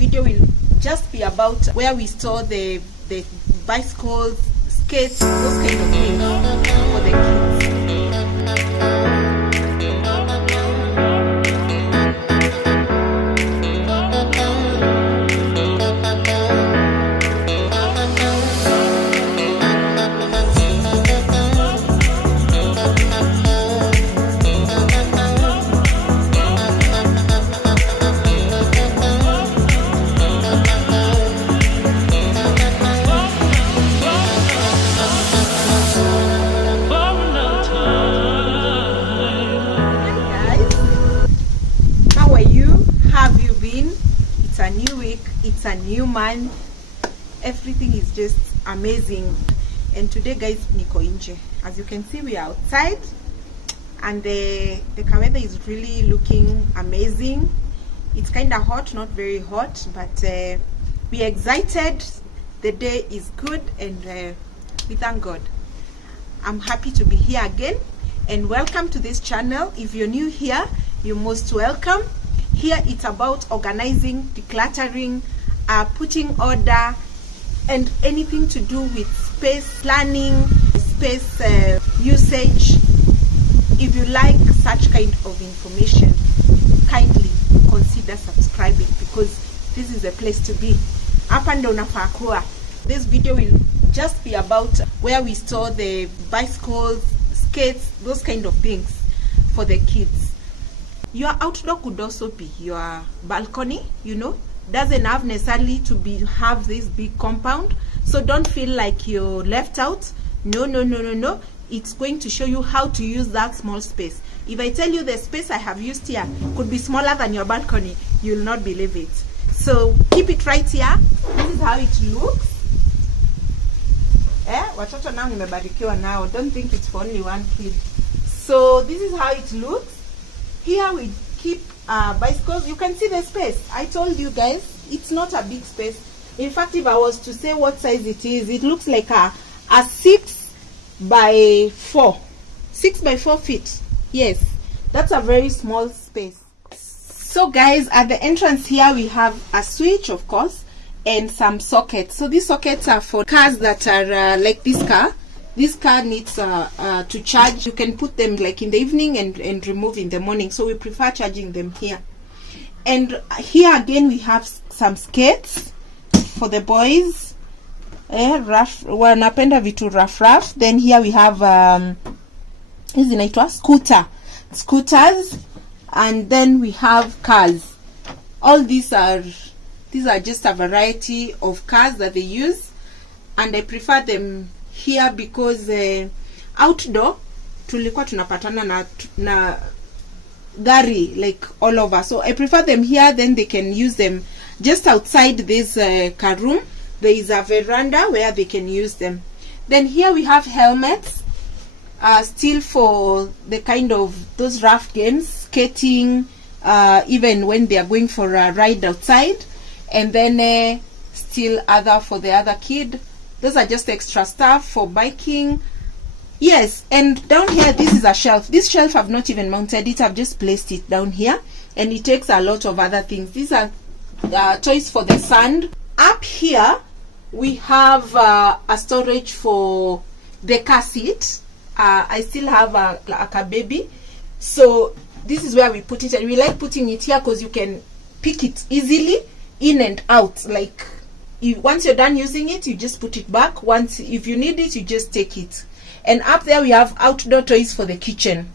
video will just be about where we store the bicycles, skates, those kind of things for the kids. It's a new month, everything is just amazing. And today guys, niko nje. As you can see, we are outside and the weather is really looking amazing. It's kind of hot, not very hot, but we are excited. The day is good and we thank God. I'm happy to be here again, and welcome to this channel. If you're new here, you're most welcome. Here it's about organizing, decluttering, putting order, and anything to do with space planning, space usage. If you like such kind of information, kindly consider subscribing, because this is the place to be. Hapa ndo unafaa kuwa. This video will just be about where we store the bicycles, skates, those kind of things for the kids. Your outdoor could also be your balcony, you know. Doesn't have necessarily to have this big compound, so don't feel like you're left out. No. It's going to show you how to use that small space. If I tell you the space I have used here could be smaller than your balcony, you'll not believe it. So keep it right here. This is how it looks. Watoto now nimebarikiwa now. Don't think it's for only one kid. So this is how it looks. Here we keep bicycles. You can see the space. I told you guys, it's not a big space. In fact, if I was to say what size it is, it looks like a 6 by 4 feet. Yes, that's a very small space. So guys, at the entrance here we have a switch, of course, and some sockets. So these sockets are for cars that are like this car. This car needs to charge. You can put them like in the evening and remove in the morning. So we prefer charging them here. And here again we have some skates for the boys. Rough, wanapenda vitu rough. Then here we have hizi inaitwa scooters, and then we have cars. All these are just a variety of cars that they use, and I prefer them here because outdoor tulikuwa tunapatana na gari like all over, so I prefer them here. Then they can use them just outside this car room. There is a veranda where they can use them. Then here we have helmets, still for the kind of those rough games, skating, even when they are going for a ride outside. And then still other for the other kid. Those are just extra stuff for biking. Yes, and down here this is a shelf. This shelf I've not even mounted it. I've just placed it down here, and it takes a lot of other things. These are toys for the sand. Up here we have a storage for the car seat. I still have a baby, so this is where we put it, and we like putting it here because you can pick it easily in and out. Like once you're done using it, you just put it back. Once, if you need it, you just take it. And up there we have outdoor toys for the kitchen.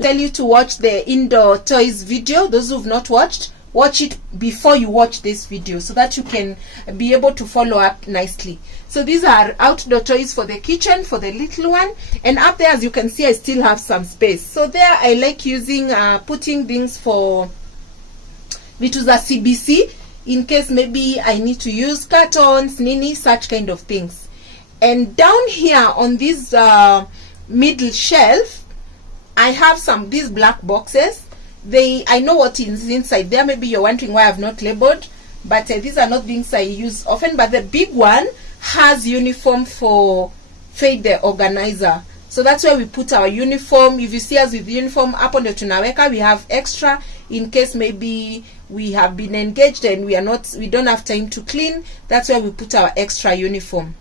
Tell you to watch the indoor toys video. Those who've not watched, watch it before you watch this video so that you can be able to follow up nicely. So these are outdoor toys for the kitchen for the little one. And up there, as you can see, I still have some space. So there I like using putting things for vitu za CBC, in case maybe I need to use cartons, nini, such kind of things. And down here on this middle shelf, I have these black boxes. I know what is inside there. Maybe you're wondering why I've not labeled, but these are not things I use often. But the big one has uniform for Faith the organizer. So that's where we put our uniform. If you see us with uniform, hapo ndio tunaweka. We have extra in case maybe we have been engaged and we don't have time to clean. That's where we put our extra uniform.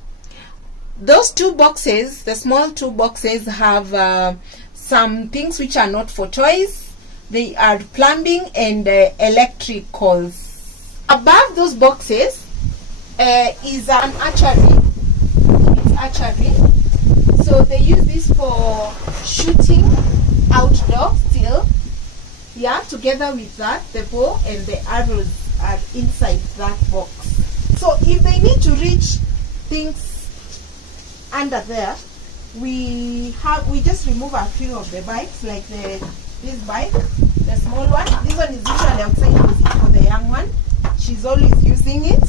Those 2 boxes, the small 2 boxes, have some things which are not for toys. They are plumbing and electricals. Above those boxes is an archery. It's archery. So they use this for shooting outdoor still. Yeah, together with that, the bow and the arrows are inside that box. So if they need to reach things under there, we just remove a few of the bikes, like this bike, the small one. This one is usually outside because it's for the young one. She's always using it.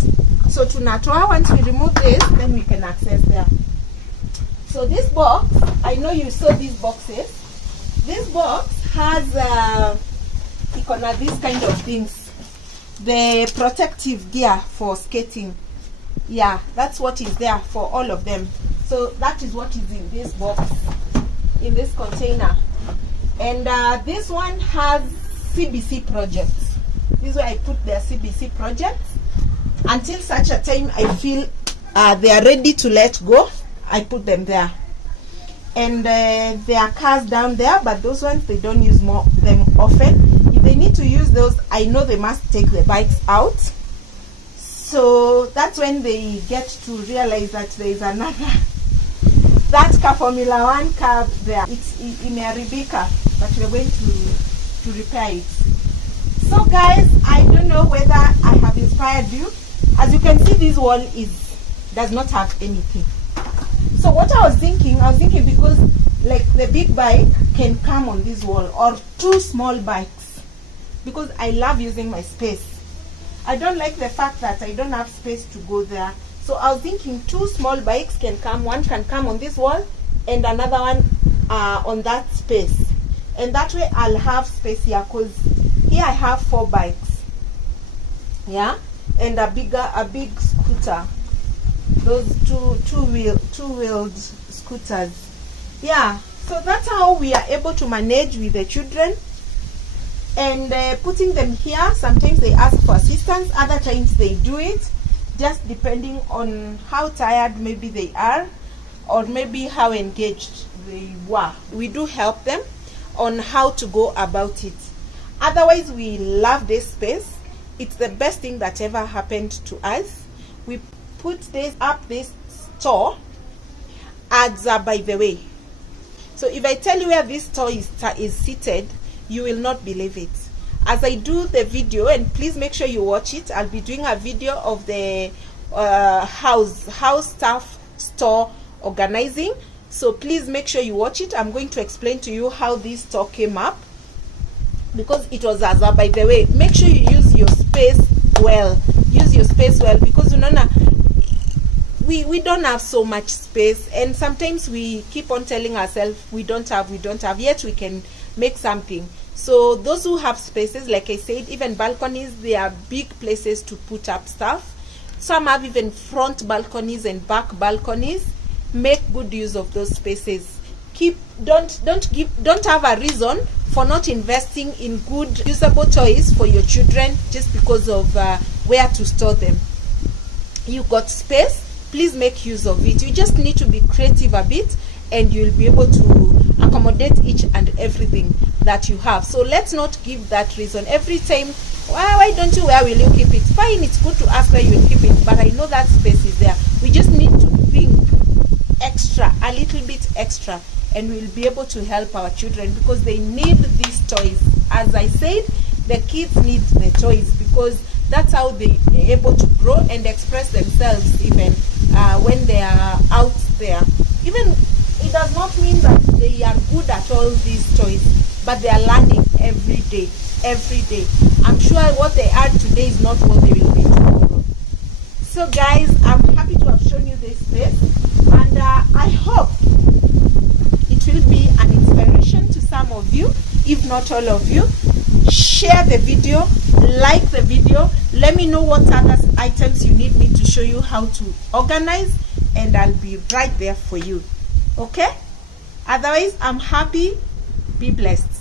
So tunatoa, once we remove this, then we can access there. So this box, I know you saw these boxes. This box has these kind of things. The protective gear for skating. Yeah, that's what is there for all of them. So that is what is in this box, in this container. And this one has CBC projects. This is where I put their CBC projects. Until such a time I feel they are ready to let go, I put them there. And there are cars down there, but those ones they don't use them often. If they need to use those, I know they must take the bikes out. So that's when they get to realize that there is another that car, Formula 1 car there. It's imeharibika, but we're going to repair it. So guys, I don't know whether I have inspired you. As you can see, this wall does not have anything. So what I was thinking because like the big bike can come on this wall, or 2 small bikes, because I love using my space. I don't like the fact that I don't have space to go there. So I was thinking 2 small bikes can come. One can come on this wall and another one on that space. And that way I'll have space here, because here I have 4 bikes. Yeah, and a big scooter. Those two-wheeled scooters. Yeah, so that's how we are able to manage with the children. And putting them here, sometimes they ask for assistance, other times they do it, just depending on how tired maybe they are, or maybe how engaged they were. We do help them on how to go about it. Otherwise, we love this space. It's the best thing that ever happened to us. We put this store ads by the way. So if I tell you where this store is seated, you will not believe it. As I do the video, and please make sure you watch it, I'll be doing a video of the house staff store organizing. So please make sure you watch it. I'm going to explain to you how this store came up, because it was Azza. By the way, make sure you use your space well. Use your space well, because we don't have so much space, and sometimes we keep on telling ourselves we don't have, yet we can make something. So those who have spaces, like I said, even balconies, they are big places to put up stuff. Some have even front balconies and back balconies. Make good use of those spaces. Don't have a reason for not investing in good usable toys for your children just because of where to store them. You got space, please make use of it. You just need to be creative a bit, and you'll be able to accommodate each and everything that you have. So let's not give that reason every time. Why don't you, where will you keep it? Fine, it's good to ask where you will keep it, but I know that space is there. We just need to think extra, a little bit extra, and we'll be able to help our children, because they need these toys. As I said, the kids need the toys, because that's how they are able to grow and express themselves, even when they are out there. Even it does not mean that they are good at all these toys, but they are learning every day. I'm sure what they are today is not what they will be tomorrow. So guys, I'm happy to have shown you this space, and I hope it will be an inspiration to some of you, if not all of you. Share the video, like the video, let me know what other items you need me to show you how to organize, and I'll be right there for you. Okay? Otherwise, I'm happy. Be blessed.